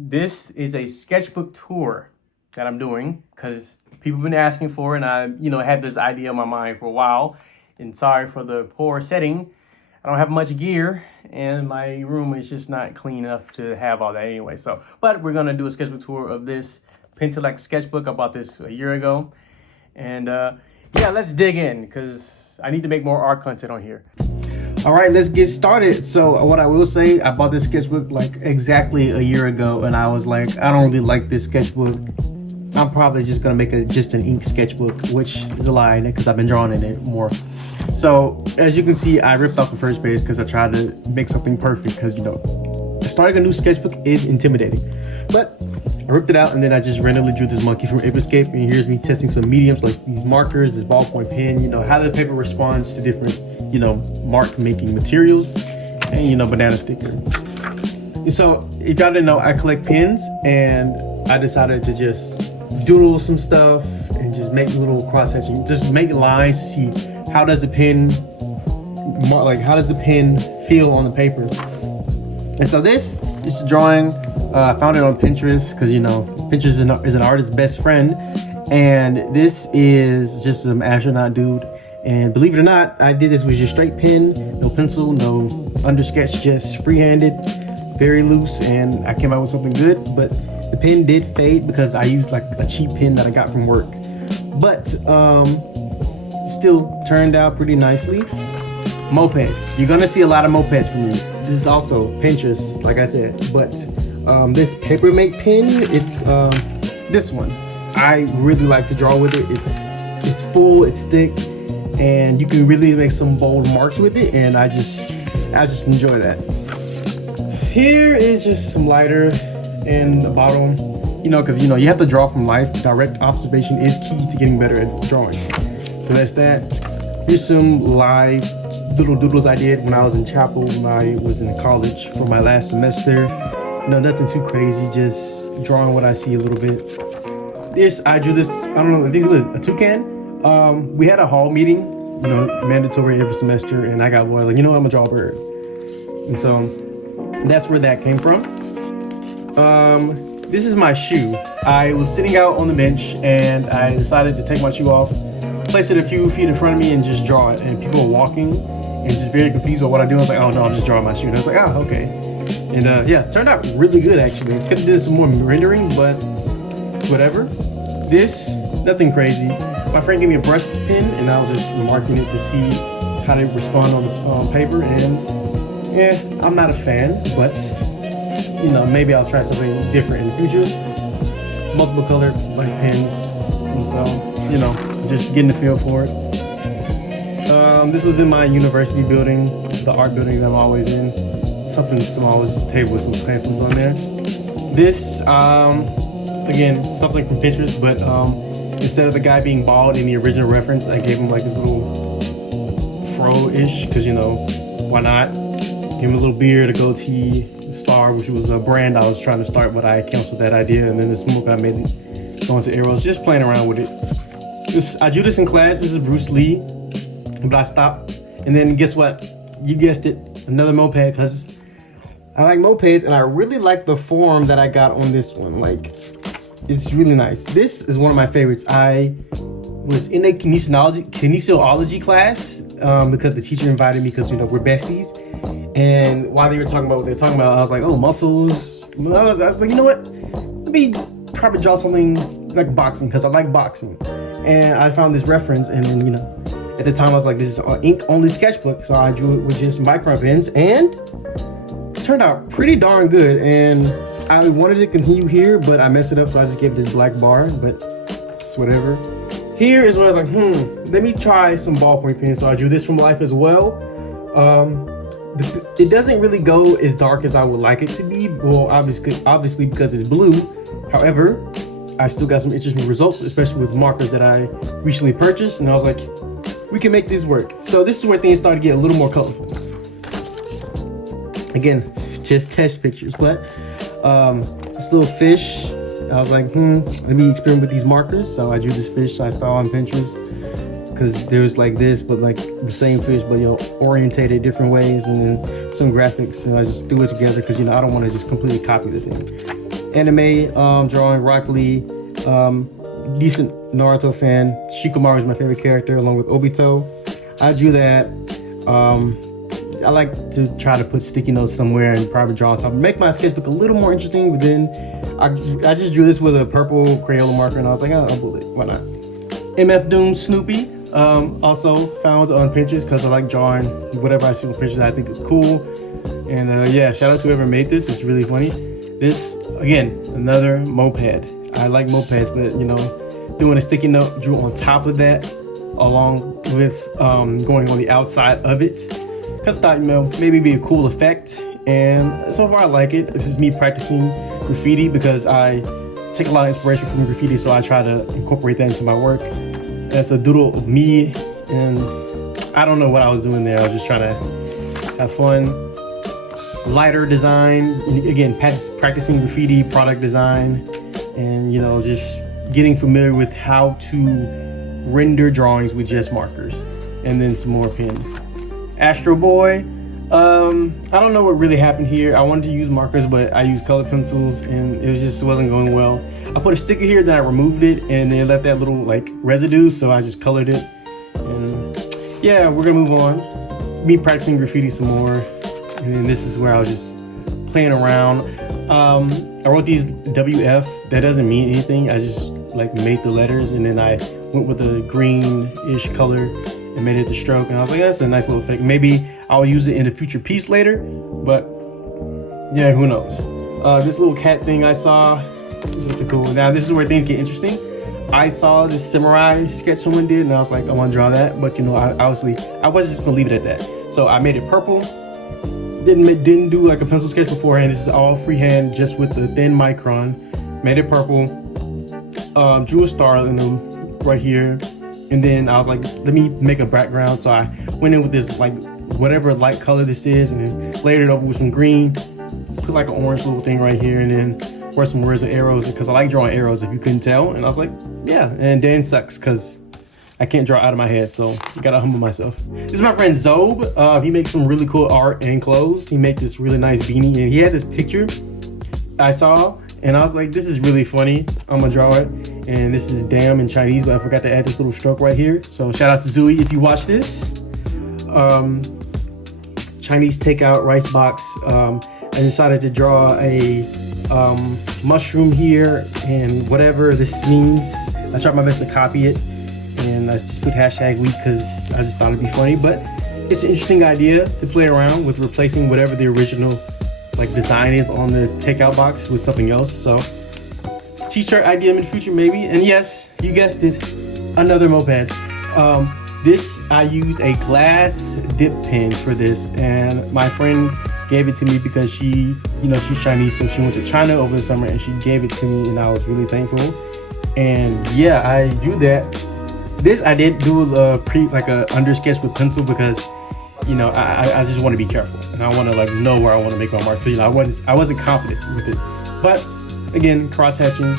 This is a sketchbook tour that I'm doing because people have been asking for it, and I had this idea in my mind for a while. And sorry for the poor setting. I don't have much gear, and my room is just not clean enough to have all that anyway. But we're gonna do a sketchbook tour of this Pentelex sketchbook. I bought this a year ago, and yeah, let's dig in because I need to make more art content on here. All right, let's get started. So what I will say, I bought this sketchbook like exactly a year ago, and I was like, I don't really like this sketchbook. I'm probably just gonna make just an ink sketchbook, which is a lie because I've been drawing in it more. So as you can see, I ripped off the first page because I tried to make something perfect because starting a new sketchbook is intimidating. But I ripped it out, and then I just randomly drew this monkey from Escape, and here's me testing some mediums like these markers, this ballpoint pen, how the paper responds to different mark making materials, and banana sticker. And so if y'all didn't know, I collect pens, and I decided to just doodle some stuff and just make little cross hatching, just make lines to see how does the pen feel on the paper. And so this is a drawing. I found it on Pinterest because Pinterest is an artist's best friend, and this is just some astronaut dude. And believe it or not, I did this with just straight pen, no pencil, no undersketch, just freehanded, very loose, and I came out with something good. But the pen did fade because I used like a cheap pen that I got from work, but still turned out pretty nicely. Mopeds, you're gonna see a lot of mopeds from me. This is also Pinterest, like I said, but this Papermate pen, it's this one. I really like to draw with it. It's full, it's thick, and you can really make some bold marks with it, and I just enjoy that. Here is just some lighter and a bottle, because you have to draw from life. Direct observation is key to getting better at drawing. So that's that. Here's some live little doodles I did when I was in chapel, when I was in college for my last semester. Nothing too crazy, just drawing what I see a little bit. I drew this, I don't know, I think it was a toucan. We had a hall meeting, mandatory every semester, and I got one, I'm gonna draw a bird. And so that's where that came from. This is my shoe. I was sitting out on the bench, and I decided to take my shoe off, place it a few feet in front of me, and just draw it. And people were walking and just very confused about what I do. I was like, oh no, I'm just drawing my shoe. And I was like, oh, okay. And yeah, it turned out really good actually. I could have did some more rendering, but it's whatever. This, nothing crazy. My friend gave me a brush pen, and I was just marking it to see how they respond on the paper. And yeah, I'm not a fan, but maybe I'll try something different in the future. Multiple colored like pens, and so just getting the feel for it. This was in my university building, the art building that I'm always in. Something small, was just a table with some pamphlets on there. This, again, something from Pinterest, but instead of the guy being bald in the original reference, I gave him like this little fro-ish, because why not? Give him a little beard, a goatee, star, which was a brand I was trying to start, but I canceled that idea, and then the smoke I made it go into arrows, just playing around with it. I drew this in class. This is Bruce Lee, but I stopped. And then guess what? You guessed it, another moped, because I like mopeds, and I really like the form that I got on this one. Like, it's really nice. This is one of my favorites. I was in a kinesiology class because the teacher invited me because we're besties. And while they were talking about what they were talking about, I was like, oh, muscles. I was like, you know what? Let me probably draw something like boxing because I like boxing. And I found this reference, and then at the time I was like, this is an ink only sketchbook, so I drew it with just micron pens, and it turned out pretty darn good. And I wanted to continue here, but I messed it up, so I just gave it this black bar, but it's whatever. Here is where I was like, let me try some ballpoint pens. So I drew this from life as well. It doesn't really go as dark as I would like it to be. Well, obviously because it's blue. However, I still got some interesting results, especially with markers that I recently purchased. And I was like, we can make this work. So this is where things started to get a little more colorful. Again, just test pictures, but this little fish, I was like, let me experiment with these markers. So I drew this fish I saw on Pinterest, because there's like this, but like the same fish, but orientated different ways, and then some graphics, and I just threw it together because I don't want to just completely copy the thing. Anime drawing, Rock Lee, decent Naruto fan. Shikamaru is my favorite character, along with Obito. I drew that. I like to try to put sticky notes somewhere and probably draw on top, make my sketchbook a little more interesting. But then I just drew this with a purple Crayola marker, and I was like, oh, I'll bullet, why not? MF Doom Snoopy, also found on Pinterest because I like drawing whatever I see on Pinterest I think is cool. And yeah, shout out to whoever made this. It's really funny. This, again, another moped. I like mopeds, but you know, doing a sticky note, drew on top of that, along with going on the outside of it, because I thought, you know, maybe it'd be a cool effect. And so far I like it. This is me practicing graffiti because I take a lot of inspiration from graffiti, so I try to incorporate that into my work. That's a doodle of me, and I don't know what I was doing there. I was just trying to have fun. Lighter design, again, practicing graffiti, product design, and you know, just getting familiar with how to render drawings with just markers, and then some more pen. Astro Boy, I don't know what really happened here. I wanted to use markers, but I used colored pencils, and it just wasn't going well. I put a sticker here, then I removed it, and it left that little like residue, so I just colored it. And yeah, we're gonna move on. Me practicing graffiti some more. And then this is where I was just playing around. I wrote these WF. That doesn't mean anything. I just like made the letters, and then I went with a greenish color and made it the stroke. And I was like, that's a nice little effect. Maybe I'll use it in a future piece later, but yeah, who knows? This little cat thing I saw is really cool. Now this is where things get interesting. I saw this samurai sketch someone did, and I was like, I want to draw that. But you know, I wasn't just gonna leave it at that. So I made it purple. Didn't do like a pencil sketch beforehand. This is all freehand, just with the thin micron. Made it purple. Drew a star in them right here, and then I was like, let me make a background. So I went in with this like whatever light color this is, and then layered it over with some green. Put like an orange little thing right here, and then wrote some words of arrows because I like drawing arrows. If you couldn't tell, and I was like, yeah. And Dan sucks because I can't draw out of my head, so I gotta humble myself. This is my friend Zob. He makes some really cool art and clothes. He made this really nice beanie, and he had this picture I saw, and I was like, this is really funny. I'm gonna draw it. And this is damn in Chinese, but I forgot to add this little stroke right here. So shout out to Zooey if you watch this. Chinese takeout rice box. I decided to draw a mushroom here, and whatever this means, I tried my best to copy it. And I just put hashtag week because I just thought it'd be funny, but it's an interesting idea to play around with replacing whatever the original like design is on the takeout box with something else. So t-shirt idea in the future maybe. And yes, you guessed it, another moped. This, I used a glass dip pen for this, and my friend gave it to me because she, you know, she's Chinese, so she went to China over the summer and she gave it to me, and I was really thankful. And yeah, I drew that. This I did do like a under sketch with pencil because, you know, I just want to be careful, and I want to like know where I want to make my mark. So, you know, I wasn't confident with it, but again, cross hatching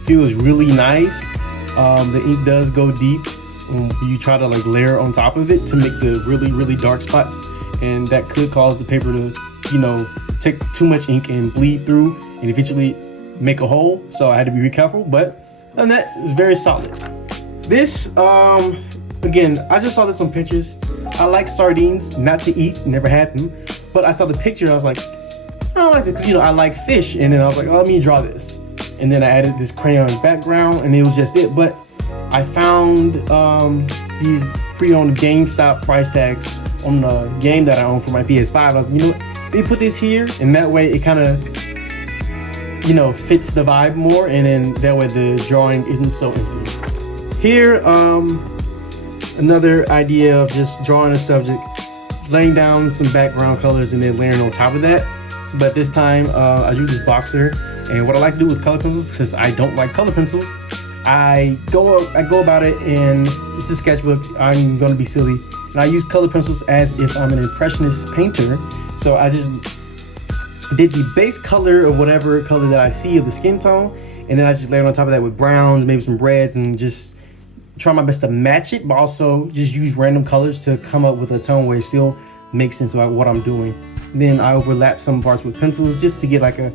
feels really nice. The ink does go deep. You try to like layer on top of it to make the really dark spots, and that could cause the paper to, you know, take too much ink and bleed through and eventually make a hole. So I had to be really careful, but other than that, it was very solid. This, again, I just saw this on Pinterest. I like sardines, not to eat, never had them, but I saw the picture, I was like, I don't like this, because, you know, I like fish, and then I was like, oh, let me draw this. And then I added this crayon background, and it was just it. But I found these pre-owned GameStop price tags on the game that I own for my PS5. I was like, you know what, they put this here, and that way it kind of, you know, fits the vibe more, and then that way the drawing isn't so empty. Here, another idea of just drawing a subject, laying down some background colors and then layering on top of that. But this time, I drew this boxer, and what I like to do with color pencils, because I don't like color pencils, I go about it, and it's a sketchbook. I'm gonna be silly, and I use color pencils as if I'm an impressionist painter. So I just did the base color of whatever color that I see of the skin tone, and then I just layered on top of that with browns, maybe some reds, and just try my best to match it, but also just use random colors to come up with a tone where it still makes sense about what I'm doing. And then I overlap some parts with pencils just to get like a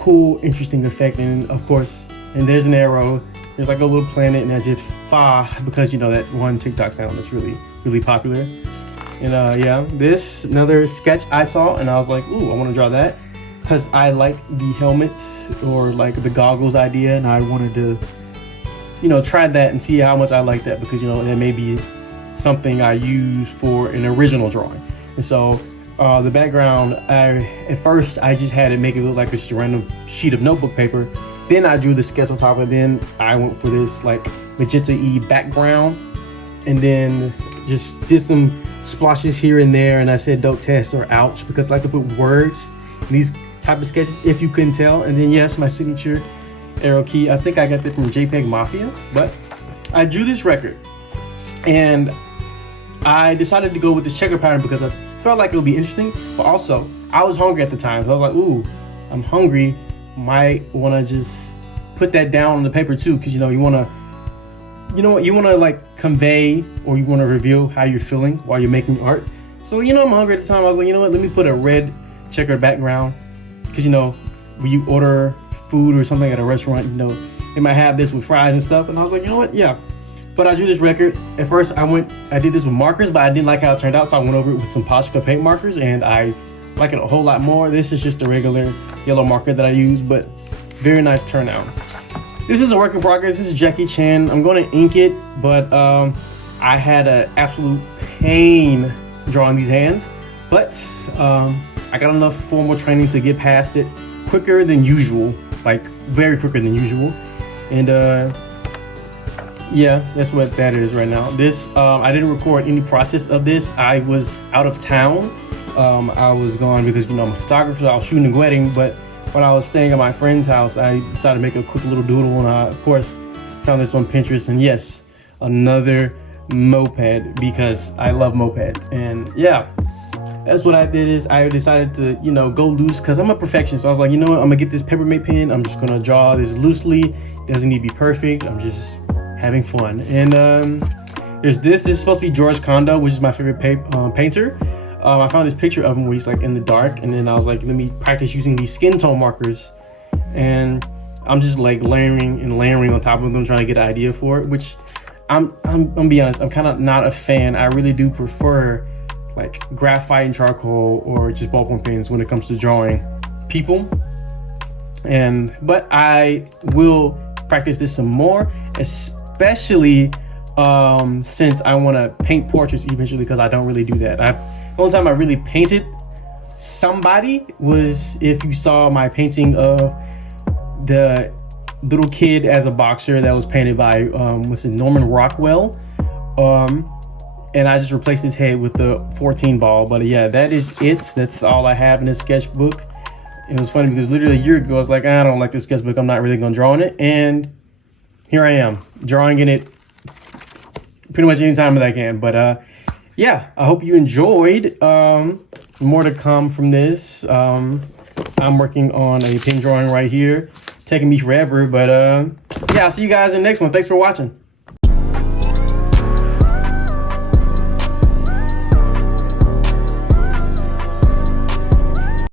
cool, interesting effect. And of course, and there's an arrow. There's like a little planet, and as if fa, because you know that one TikTok sound that's really popular. And yeah, this another sketch I saw, and I was like, ooh, I want to draw that because I like the helmet or like the goggles idea, and I wanted to, you know, try that and see how much I like that, because you know that may be something I use for an original drawing. And so the background, at first I just had it make it look like it's just a random sheet of notebook paper. Then I drew the sketch on top of it. Then I went for this like magenta-y background, and then just did some splashes here and there. And I said don't test or ouch, because I like to put words in these type of sketches, if you couldn't tell. And then yes, my signature arrow key. I think I got that from JPEG Mafia. But I drew this record, and I decided to go with this checker pattern because I felt like it would be interesting. But also, I was hungry at the time, so I was like, ooh, I'm hungry. Might want to just put that down on the paper too, because you know you want to like convey, or you want to reveal how you're feeling while you're making art. So you know, I'm hungry at the time. I was like, you know what, let me put a red checkered background, because you know when you order food or something at a restaurant, you know they might have this with fries and stuff. And I was like, you know what, yeah. But I drew this record. At first I did this with markers, but I didn't like how it turned out, so I went over it with some Posca paint markers, and I like it a whole lot more. This is just a regular yellow marker that I use, but very nice turnout. This is a work in progress. This is Jackie Chan. I'm going to ink it, but I had an absolute pain drawing these hands, but I got enough formal training to get past it quicker than usual, like very quicker than usual. And yeah, that's what that is right now. This I didn't record any process of this. I was out of town. I was gone because you know I'm a photographer, so I was shooting a wedding. But when I was staying at my friend's house, I decided to make a quick little doodle, and I of course found this on Pinterest. And yes, another moped, because I love mopeds. And yeah, that's what I did. Is I decided to, you know, go loose, because I'm a perfectionist. So I was like, you know what, I'm gonna get this Papermate pen. I'm just gonna draw this loosely. It doesn't need to be perfect. I'm just having fun. And there's this. This is supposed to be George Kondo, which is my favorite painter. I found this picture of him where he's like in the dark, and then I was like, let me practice using these skin tone markers, and I'm just like layering on top of them, trying to get an idea for it. Which I'm gonna be honest, I'm kind of not a fan. I really do prefer like graphite and charcoal, or just ballpoint pens when it comes to drawing people. But I will practice this some more, especially since I want to paint portraits eventually, because I don't really do that. The only time I really painted somebody was if you saw my painting of the little kid as a boxer that was painted by Norman Rockwell, and I just replaced his head with the 14 ball. But yeah, that is it. That's all I have in this sketchbook. It was funny because literally a year ago I was like, I don't like this sketchbook, I'm not really gonna draw in it, and here I am drawing in it pretty much any time that I can. But yeah, I hope you enjoyed. More to come from this. I'm working on a pen drawing right here, taking me forever, but yeah, I'll see you guys in the next one. Thanks for watching.